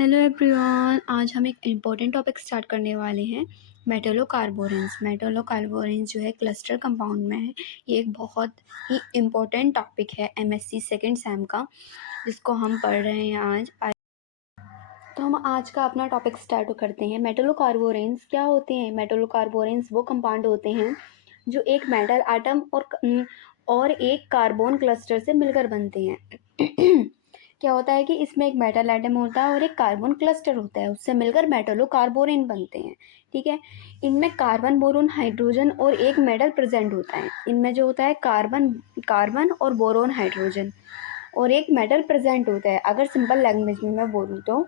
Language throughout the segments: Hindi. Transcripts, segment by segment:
हेलो एवरीवन, आज हम एक इम्पॉर्टेंट टॉपिक स्टार्ट करने वाले हैं। मेटलोकार्बोरेंस जो है क्लस्टर कंपाउंड में है। ये एक बहुत ही इम्पॉर्टेंट टॉपिक है एमएससी सेकंड सेम का, जिसको हम पढ़ रहे हैं आज। तो हम आज का अपना टॉपिक स्टार्ट करते हैं। मेटलोकार्बोरेंस क्या होते हैं? मेटलोकार्बोरेंस वो कंपाउंड होते हैं जो एक मेटल आटम और एक कार्बन क्लस्टर से मिलकर बनते हैं। क्या होता है कि इसमें एक मेटल एटम होता है और एक कार्बन क्लस्टर होता है, उससे मिलकर मेटलोकार्बोरेन बनते हैं। ठीक है। इनमें कार्बन, बोरोन, हाइड्रोजन और एक मेटल प्रेजेंट होता है। इनमें जो होता है कार्बन और बोरोन, हाइड्रोजन और एक मेटल प्रेजेंट होता है। अगर सिंपल लैंग्वेज में मैं बोलूँ तो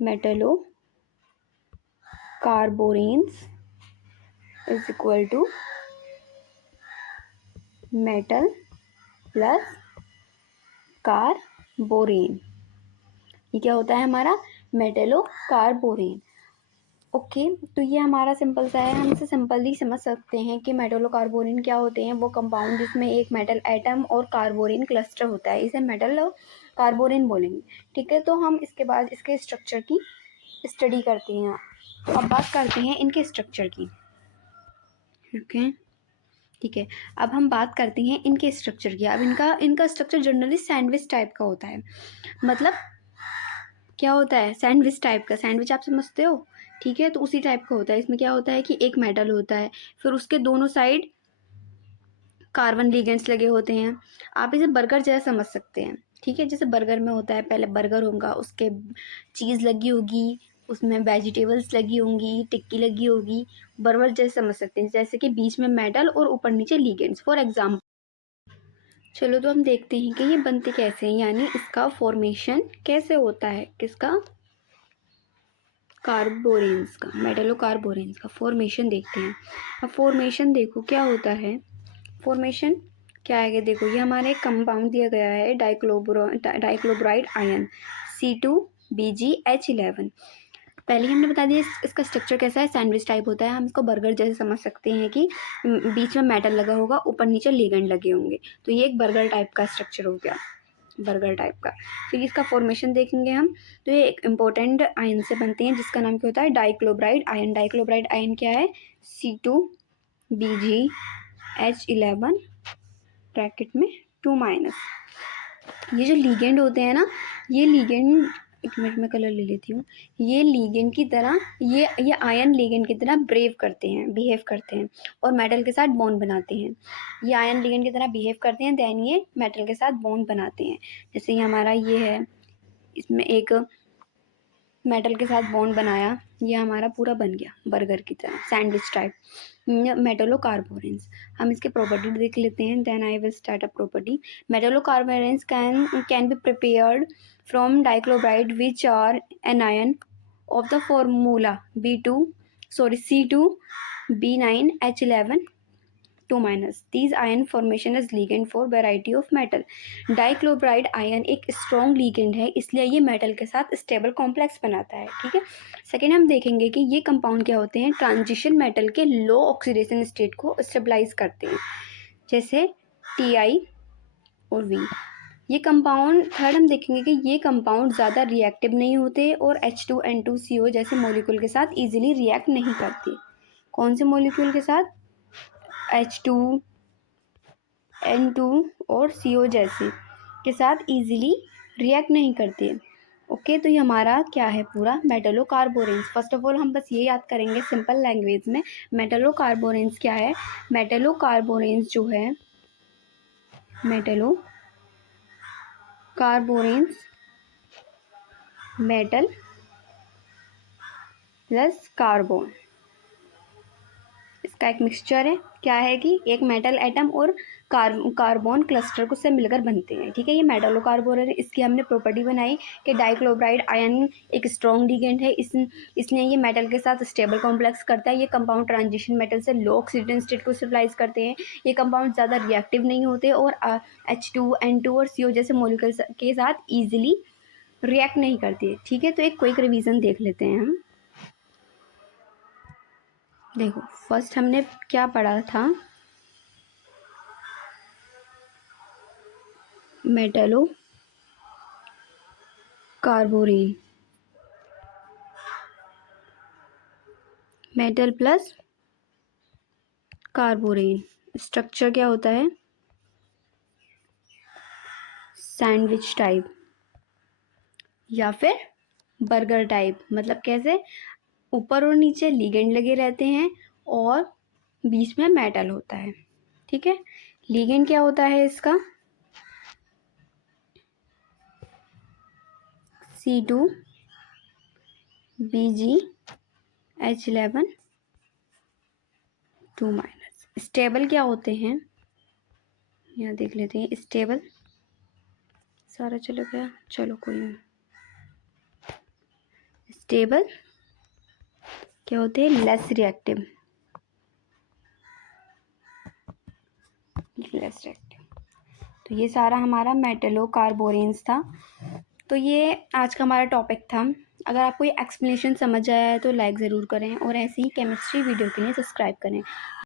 metallocarboranes is equal to metal plus carborane. ये क्या होता है हमारा? मेटलोकार्बोरेन। ओके, तो ये हमारा सिंपल सा है। हम इसे सिंपली समझ सकते हैं कि मेटलोकार्बोरेन क्या होते हैं। वो कंपाउंड जिसमें एक मेटल एटम और कार्बोरेन क्लस्टर होता है, इसे मेटल कार्बोरेन बोलेंगे। ठीक है, तो हम इसके बाद इसके स्ट्रक्चर की स्टडी करते हैं। तो अब बात करते हैं इनके स्ट्रक्चर की। ओके, ठीक है। अब हम बात करते हैं इनके स्ट्रक्चर की। अब इनका स्ट्रक्चर जनरली सैंडविच टाइप का होता है। मतलब क्या होता है? सैंडविच टाइप का। सैंडविच आप समझते हो? ठीक है, तो उसी टाइप का होता है। इसमें क्या होता है कि एक मेटल होता है, फिर उसके दोनों साइड कार्बन लिगेंड्स लगे होते हैं। आप इसे बर्गर जैसा समझ सकते हैं। ठीक है, जैसे बर्गर में होता है, पहले बर्गर होगा, उसके चीज़ लगी होगी, उसमें वेजिटेबल्स लगी होंगी, टिक्की लगी होगी। बर्गर जैसे समझ सकते हैं, जैसे कि बीच में मेटल और ऊपर नीचे लिगेंड्स, फॉर एग्जाम्पल। चलो, तो हम देखते हैं कि ये बनते कैसे हैं, यानी इसका फॉर्मेशन कैसे होता है। किसका? कार्बोरेंस का, मेटलोकार्बोरेंस का फॉर्मेशन देखते हैं। अब फॉर्मेशन देखो क्या होता है। फॉर्मेशन क्या है कि देखो, ये हमारे एक कंपाउंड दिया गया है, डाइक्लोब्राइड आयन C2BgH11। पहले ही हमने बता दिया इसका स्ट्रक्चर कैसा है, सैंडविच टाइप होता है। हम इसको बर्गर जैसे समझ सकते हैं कि बीच में मेटल लगा होगा, ऊपर नीचे लिगेंड लगे होंगे। तो ये एक बर्गर टाइप का स्ट्रक्चर हो गया, बर्गर टाइप का। फिर इसका फॉर्मेशन देखेंगे हम, तो ये एक इम्पोर्टेंट आयन से बनते हैं, जिसका नाम क्या होता है? डाइक्लोब्राइड आयन। डाइक्लोब्राइड आयन क्या है? C2BgH11 ब्रैकेट में 2-। ये जो लीगेंड होते हैं ना, ये लीगेंड, एक मिनट में कलर ले लेती हूँ। ये लीगेंड की तरह, ये आयन लीगेंड की तरह बिहेव करते हैं और मेटल के साथ बॉन्ड बनाते हैं। ये आयन लीगेंड की तरह बिहेव करते हैं, देन ये मेटल के साथ बॉन्ड बनाते हैं। जैसे ये हमारा ये है, इसमें एक मेटल के साथ बॉन्ड बनाया, ये हमारा पूरा बन गया बर्गर की तरह, सैंडविच टाइप। मेटलोकार्बोरेंस, हम इसके प्रॉपर्टी देख लेते हैं, then I will start a property. Metallocarboranes can be prepared from dicarbollide which are anion of the formula C2B9H11 2-। These ion formation is ligand for variety of metal। Dicarbollide ion एक स्ट्रॉन्ग लिगेंड है, इसलिए ये मेटल के साथ स्टेबल कॉम्प्लेक्स बनाता है। ठीक है। सेकेंड, हम देखेंगे कि ये कंपाउंड क्या होते हैं, ट्रांजिशन मेटल के लो ऑक्सीडेशन स्टेट को स्टेबलाइज करते हैं, जैसे Ti और V। ये कंपाउंड, थर्ड हम देखेंगे कि ये कंपाउंड ज़्यादा रिएक्टिव नहीं होते और H2N2CO जैसे मॉलिक्यूल के साथ ईजिली रिएक्ट नहीं करते। कौन से मॉलिक्यूल के साथ? H2N2 और CO जैसे के साथ ईजिली रिएक्ट नहीं करते। ओके, तो ये हमारा क्या है पूरा? मेटलोकार्बोरेंस। फर्स्ट ऑफ ऑल हम बस ये याद करेंगे सिंपल लैंग्वेज में, मेटलोकार्बोरेंस क्या है। मेटलोकार्बोरेंस जो है, मेटलोकार्बोरेंस मेटल प्लस कार्बन, इसका एक मिक्सचर है। क्या है कि एक मेटल एटम और कार्बन क्लस्टर को से मिलकर बनते हैं। ठीक है, ये मेटलोकार्बोरेन। इसकी हमने प्रॉपर्टी बनाई कि डाइक्लोब्राइड आयन एक स्ट्रॉन्ग लिगेंड है, इसलिए ये मेटल के साथ स्टेबल कॉम्प्लेक्स करता है। ये कंपाउंड ट्रांजिशन मेटल से लो ऑक्सीडेशन स्टेट को स्टेबलाइज करते हैं। ये कंपाउंड ज़्यादा रिएक्टिव नहीं होते और H2N2 और CO जैसे मॉलिक्यूल के साथ ईजिली रिएक्ट नहीं करते। ठीक है, तो एक क्विक रिवीजन देख लेते हैं हम। देखो, फर्स्ट हमने क्या पढ़ा था? Metallocarborane, metal plus carborane. Structure क्या होता है? सैंडविच टाइप या फिर बर्गर टाइप। मतलब कैसे? ऊपर और नीचे लिगेंड लगे रहते हैं और बीच में मेटल होता है। ठीक है, लिगेंड क्या होता है इसका? C2 BgH11 2-। स्टेबल क्या होते हैं? यहाँ देख लेते हैं। स्टेबल सारा चलो गया, चलो कोई नहीं। स्टेबल क्या होते हैं? Less reactive, less reactive. तो ये सारा हमारा मेटलो कार्बोरेन्स था। तो ये आज का हमारा टॉपिक था। अगर आपको ये एक्सप्लेनेशन समझ आया है तो लाइक ज़रूर करें और ऐसे ही केमिस्ट्री वीडियो के लिए सब्सक्राइब करें।